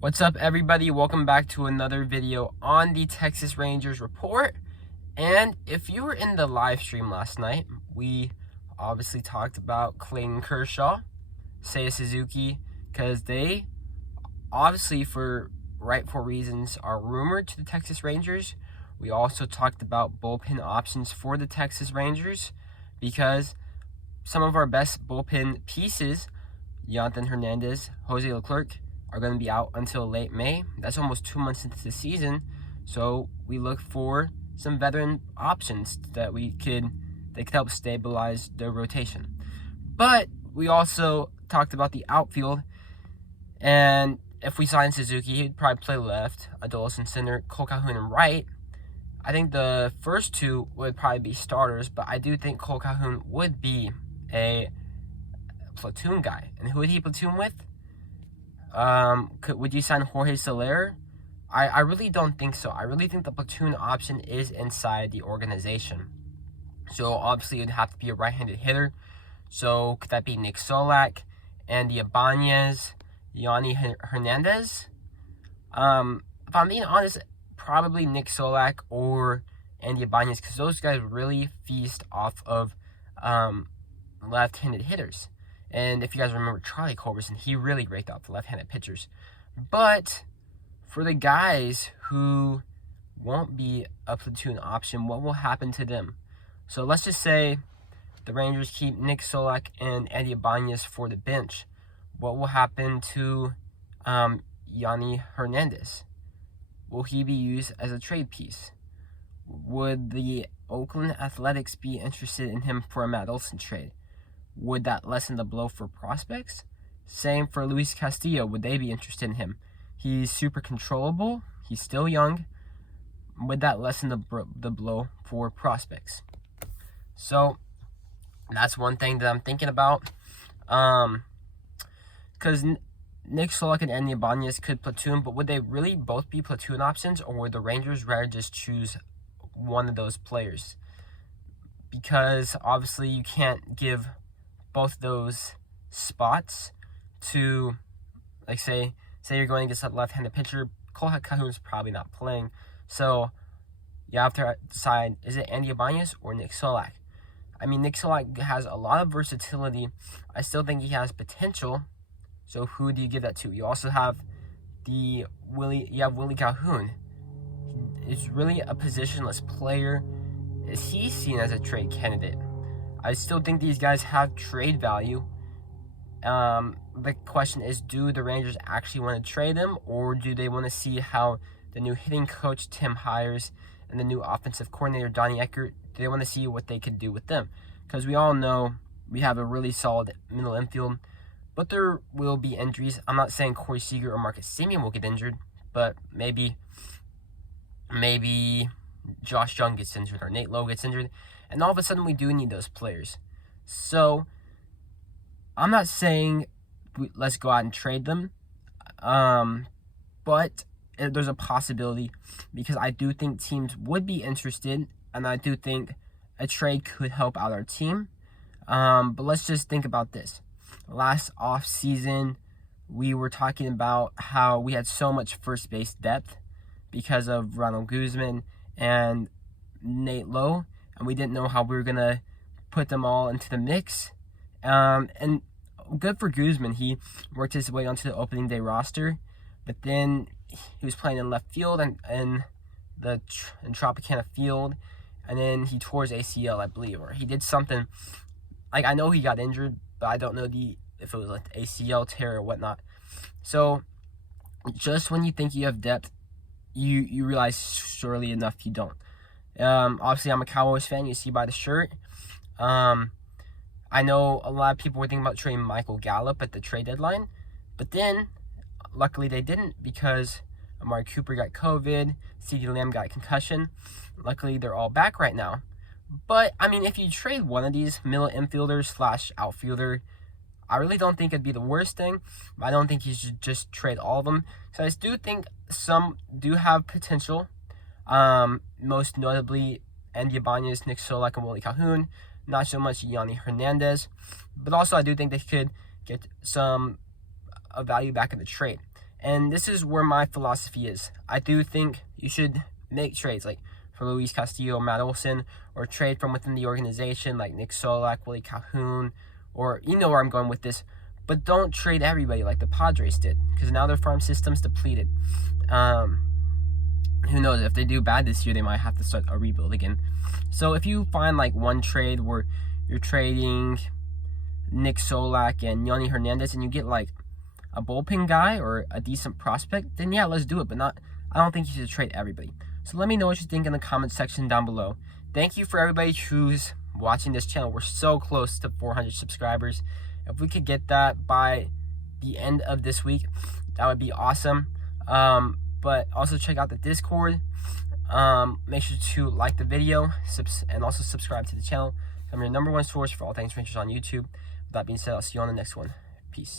What's up, everybody? Welcome back to another video on the Texas Rangers report. And if you were in the live stream last night, we obviously talked about Clayton Kershaw, Seiya Suzuki, because they obviously, for rightful reasons, are rumored to the Texas Rangers. We also talked about bullpen options for the Texas Rangers because some of our best bullpen pieces, Yonny Hernández, Jose Leclerc, are going to be out until late May. That's almost 2 months into the season. So we look for some veteran options that could help stabilize the rotation. But we also talked about the outfield. And if we sign Suzuki, he'd probably play left, Adolis center, Kole Calhoun in right. I think the first two would probably be starters, but I do think Kole Calhoun would be a platoon guy. And who would he platoon with? Would you sign Jorge Soler? I really don't think so. I really think the platoon option is inside the organization. So obviously it'd have to be a right-handed hitter. So could that be Nick Solak and the Ibañez, Yonny Hernández? If I'm being honest, probably Nick Solak or Andy Ibañez, because those guys really feast off of left-handed hitters. And if you guys remember Charlie Culberson, he really raked out the left-handed pitchers. But for the guys who won't be a platoon option, what will happen to them? So let's just say the Rangers keep Nick Solak and Andy Ibañez for the bench. What will happen to Yonny Hernández? Will he be used as a trade piece? Would the Oakland Athletics be interested in him for a Matt Olson trade? Would that lessen the blow for prospects? Same for Luis Castillo. Would they be interested in him? He's super controllable. He's still young. Would that lessen the blow for prospects? So that's one thing that I'm thinking about. Because Nick Solak and Andy Ibañez could platoon, but would they really both be platoon options, or would the Rangers rather just choose one of those players? Because obviously you can't give both those spots to, like, say you're going against a left-handed pitcher. Kole Calhoun's probably not playing, so you have to decide, is it Andy Ibañez or Nick Solak? I mean, Nick Solak has a lot of versatility. I still think he has potential. So who do you give that to? You also have Willie Calhoun. He's really a positionless player. Is he seen as a trade candidate? I still think these guys have trade value. The question is, do the Rangers actually want to trade them, or do they want to see how the new hitting coach Tim Hires and the new offensive coordinator Donnie Eckert, do they want to see what they could do with them? Because we all know we have a really solid middle infield, but there will be injuries. I'm not saying Corey Seager or Marcus Semien will get injured, but maybe Josh Jung gets injured or Nate Lowe gets injured, and all of a sudden we do need those players. So I'm not saying let's go out and trade them, but there's a possibility, because I do think teams would be interested, and I do think a trade could help out our team. But let's just think about this. Last offseason, we were talking about how we had so much first base depth because of Ronald Guzman and Nate Lowe, and we didn't know how we were going to put them all into the mix. And good for Guzman. He worked his way onto the opening day roster, but then he was playing in left field and in Tropicana Field, and then he tore his ACL, I believe, or he did something. Like, I know he got injured, but I don't know if it was like the ACL tear or whatnot. So just when you think you have depth, you realize surely enough you don't. Obviously, I'm a Cowboys fan. You see by the shirt. I know a lot of people were thinking about trading Michael Gallup at the trade deadline, but then luckily they didn't, because Amari Cooper got COVID, CeeDee Lamb got a concussion. Luckily, they're all back right now. But, I mean, if you trade one of these middle infielders / outfielder, I really don't think it'd be the worst thing. But I don't think you should just trade all of them. So I do think some do have potential. Most notably, Andy Ibañez, Nick Solak, and Kole Calhoun. Not so much Yonny Hernández. But also, I do think they could get some value back in the trade. And this is where my philosophy is. I do think you should make trades like for Luis Castillo, Matt Olson, or trade from within the organization like Nick Solak, Kole Calhoun, or you know where I'm going with this. But don't trade everybody like the Padres did, because now their farm system's depleted. Who knows, if they do bad this year, they might have to start a rebuild again. So if you find like one trade where you're trading Nick Solak and Yonny Hernández and you get like a bullpen guy or a decent prospect, then yeah, let's do it. But I don't think you should trade everybody. So let me know what you think in the comment section down below. Thank you for everybody who's watching this channel. We're so close to 400 subscribers. If we could get that by the end of this week, that would be awesome. But also check out the Discord. Make sure to like the video and also subscribe to the channel. I'm your #1 source for all things Rangers on YouTube. With that being said, I'll see you on the next one. Peace.